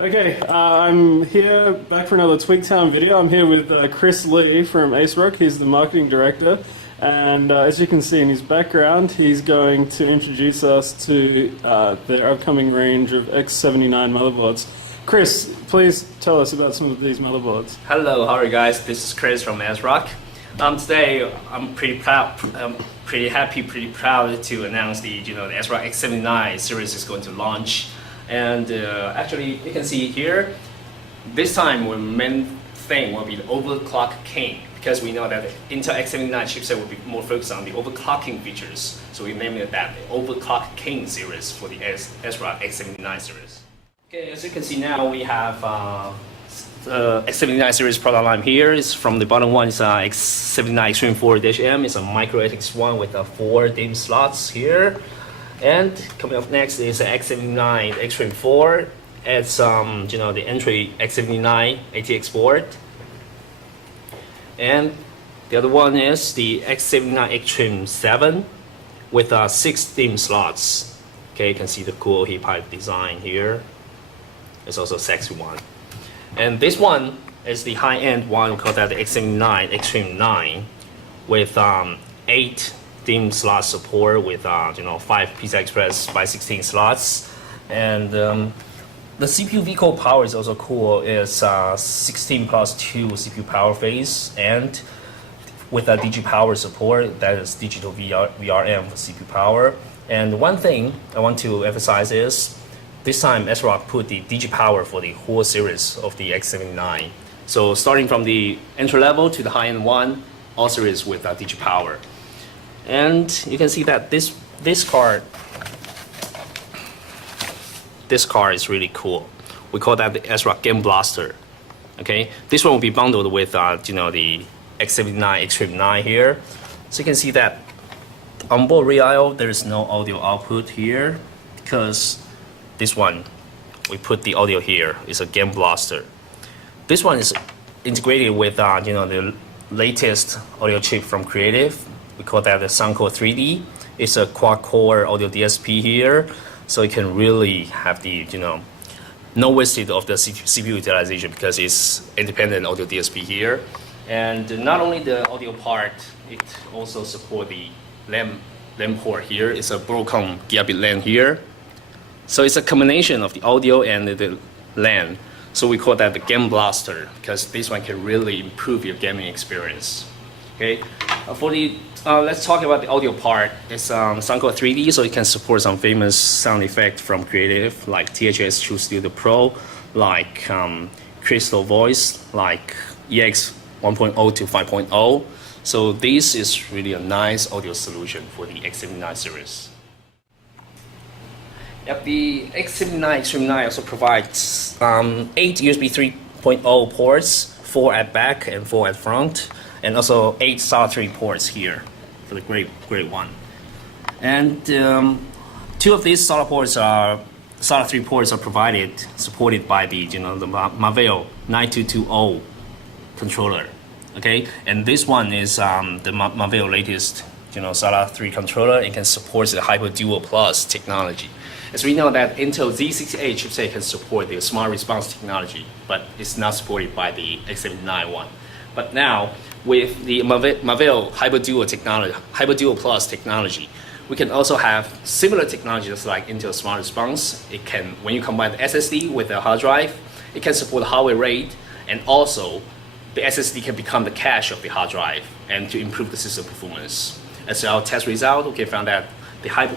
Okay, I'm here back for another Twigtown video. I'm here with Chris Lee from ASRock. He's the marketing director, and as you can see in his background, he's going to introduce us to their upcoming range of X79 motherboards. Chris, please tell us about some of these motherboards. Hello, how are you guys? This is Chris from ASRock. Today I'm pretty proud, pretty proud to announce the ASRock X79 series is going to launch. And actually, you can see here, this time our main thing will be the Overclock King, because we know that the Intel X79 chipset will be more focused on the overclocking features. So we named it that, the Overclock King series for the ASRock X79 series. Okay, as you can see now, we have the X79 series product line here. Is from the bottom one is X79 Extreme 4-M. It's a micro ATX one with 4 DIMM slots here. And coming up next is the X79 Extreme 4. It's the entry X79 ATX board. And the other one is the X79 Extreme 7 with 6 DIMM slots. Okay, you can see the cool heat pipe design here. It's also a sexy one. And this one is the high-end one. We call that the X79 Extreme 9 with 8 DIMM slot support with 5 PCI Express 516 slots. And the CPU vCore power is also cool. It's 16 plus 2 CPU power phase, and with a DG power support, that is digital VRM for CPU power. And one thing I want to emphasize is this time ASRock put the DG power for the whole series of the X79. So starting from the entry level to the high-end one, all series with DG power. And you can see that this card is really cool. We call that the ASRock Game Blaster. Okay, this one will be bundled with the X79 Extreme 9 here. So you can see that on board rear I/O there is no audio output here, because this one we put the audio here. It's a Game Blaster. This one is integrated with the latest audio chip from Creative. We call that the Soundcore 3D. It's a quad-core audio DSP here, so it can really have the no wasted of the CPU utilization, because it's independent audio DSP here. And not only the audio part, it also supports the LAN port here. It's a Broadcom gigabit LAN here. So it's a combination of the audio and the LAN. So we call that the Game Blaster, because this one can really improve your gaming experience. Okay, for the let's talk about the audio part. It's Soundcore 3D, so it can support some famous sound effects from Creative, like THS True Studio Pro, like Crystal Voice, like EX 1.0 to 5.0. So this is really a nice audio solution for the X79 series. Yep, the X79 Extreme 9 also provides 8 USB 3.0 ports, 4 at back and 4 at front, and also 8 solid 3 ports here for the great one. And 2 of these solid 3 ports are supported by the the Mavell 9220 controller. Okay, and this one is the Mavell latest solid 3 controller. It can support the Hyper Duo Plus technology. As we know that Intel Z68 chipset can support the smart response technology, but it's not supported by the X79 one. But now, with the Mavell Hyper Duo technology, Hyper Duo Plus technology, we can also have similar technologies like Intel Smart Response. It can, when you combine the SSD with the hard drive, it can support the hardware rate, and also the SSD can become the cache of the hard drive, and to improve the system performance. As our test result, we found that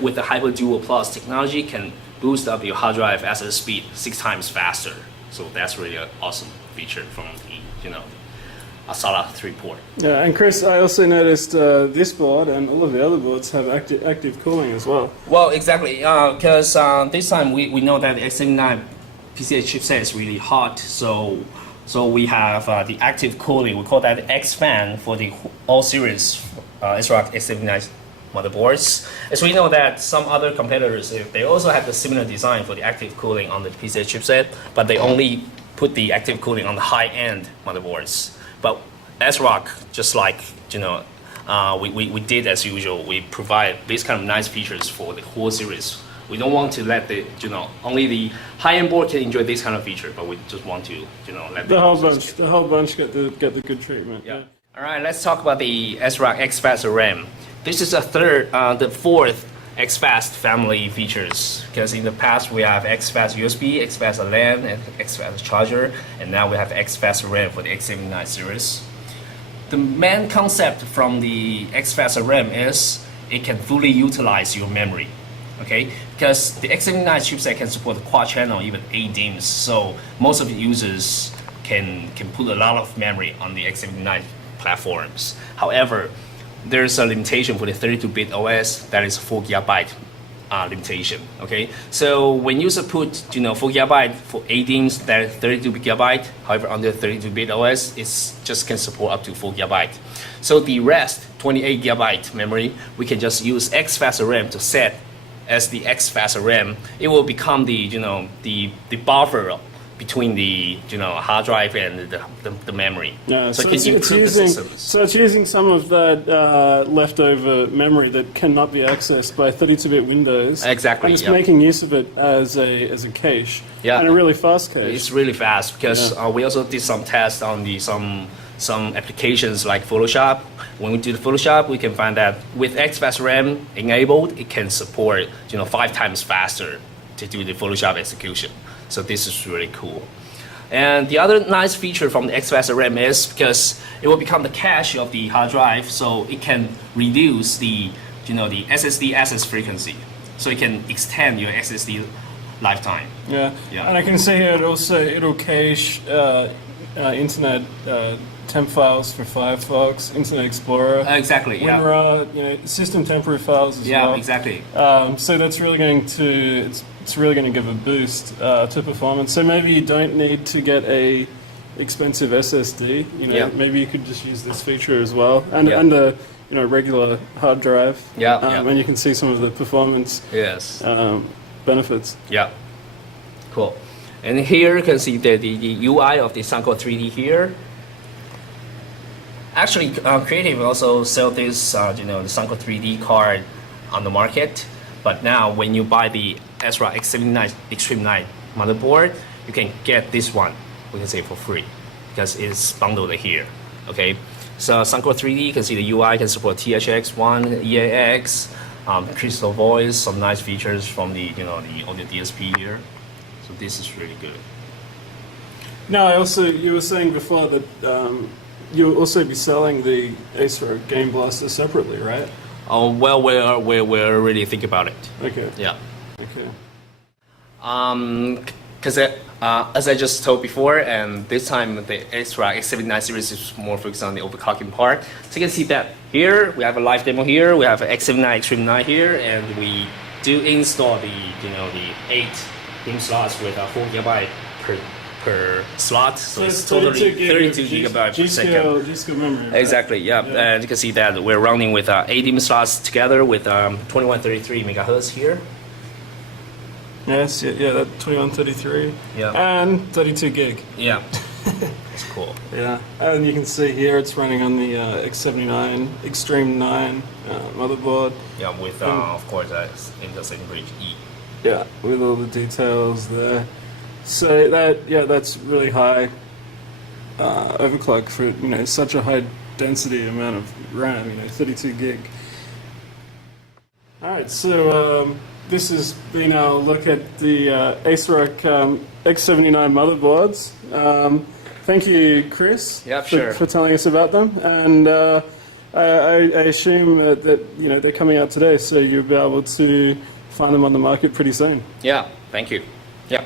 with the Hyper Duo Plus technology can boost up your hard drive access speed 6 times faster. So that's really an awesome feature from the a solid 3 port. Yeah, and Chris, I also noticed this board and all of the other boards have active cooling as well. Well, exactly, because this time we know that the X79 PCIe chipset is really hot, so we have the active cooling. We call that the X-Fan for the all series ASRock X79 motherboards. As we know that some other competitors, they also have the similar design for the active cooling on the PCIe chipset, but they only put the active cooling on the high-end motherboards. But ASRock, just like we did as usual, we provide these kind of nice features for the whole series We don't want to let the, only the high-end board can enjoy this kind of feature, but we just want to, let the whole bunch get the good treatment. Yeah. All right, let's talk about the ASRock X-Fast RAM. This is the fourth X-Fast family features, because in the past we have X-Fast USB, X-Fast LAN, and X-Fast charger, and now we have X-Fast RAM for the X79 series. The main concept from the X-Fast RAM is it can fully utilize your memory, okay? Because the X79 chipset can support quad channel, even 8 DIMMs, so most of the users can put a lot of memory on the X79 platforms. However, there's a limitation for the 32-bit OS, that is 4 GB limitation. Okay, so when user put 4 GB for 8 DIMMs, that is 32 GB. However, on the 32-bit OS, it just can support up to 4 GB. So the rest, 28 GB memory, we can just use X-Fast RAM to set as the X-Fast RAM. It will become the the buffer between the hard drive and the memory. Yeah, so it's using some of that leftover memory that cannot be accessed by 32-bit Windows. Exactly. And it's making use of it as a cache. Yeah. And a really fast cache. It's really fast because we also did some tests on some applications like Photoshop. When we do the Photoshop, we can find that with X-Fast RAM enabled, it can support 5 times faster to do the Photoshop execution. So this is really cool. And the other nice feature from the X-Fast RAM is because it will become the cache of the hard drive, so it can reduce the the SSD access frequency, so it can extend your SSD lifetime. Yeah. And I can see here it'll cache internet temp files for Firefox, Internet Explorer, exactly. WinRAR, system temporary files as well. Yeah, exactly. So that's really going to it's really going to give a boost to performance. So maybe you don't need to get a expensive SSD. Maybe you could just use this feature as well, and a regular hard drive. And you can see some of the performance benefits. Yeah. Cool. And here you can see the UI of the Suncore 3D here. Actually, Creative also sell this, the Suncore 3D card on the market. But now, when you buy the ASRock X79 Extreme 9 motherboard, you can get this one, we can say for free, because it's bundled here. Okay, so Suncore 3D, you can see the UI can support THX1, EAX, Crystal Voice, some nice features from the the audio DSP here. So this is really good. Now, you were saying before that you'll also be selling the ASRock Game Blaster separately, right? Oh well, we're really thinking about it. Okay. Yeah. Okay. Because as I just told before, and this time the ASRock X79 series is more focused on the overclocking part. So you can see that here we have a live demo here. We have an X79 Extreme 9 here, and we do install the the 8 DIMM slots with 4 GB per slot, so it's totally 32 GB per second. G-Skill memory. Right? Exactly, yeah. And you can see that we're running with 8 DIMM slots together with 2133 megahertz here. Yes, that 2133. Yeah. And 32 gig. Yeah. That's cool. Yeah, and you can see here it's running on the X79 Extreme 9 motherboard. Yeah, with of course Intel Second Bridge E. Yeah, with all the details there. So that's really high overclock for such a high density amount of RAM. 32 gig. All right, so this has been our look at the ASRock X79 motherboards. Thank you, Chris, for telling us about them. And I assume that they're coming out today, so you'll be able to find them on the market pretty soon. Yeah, thank you. Yeah.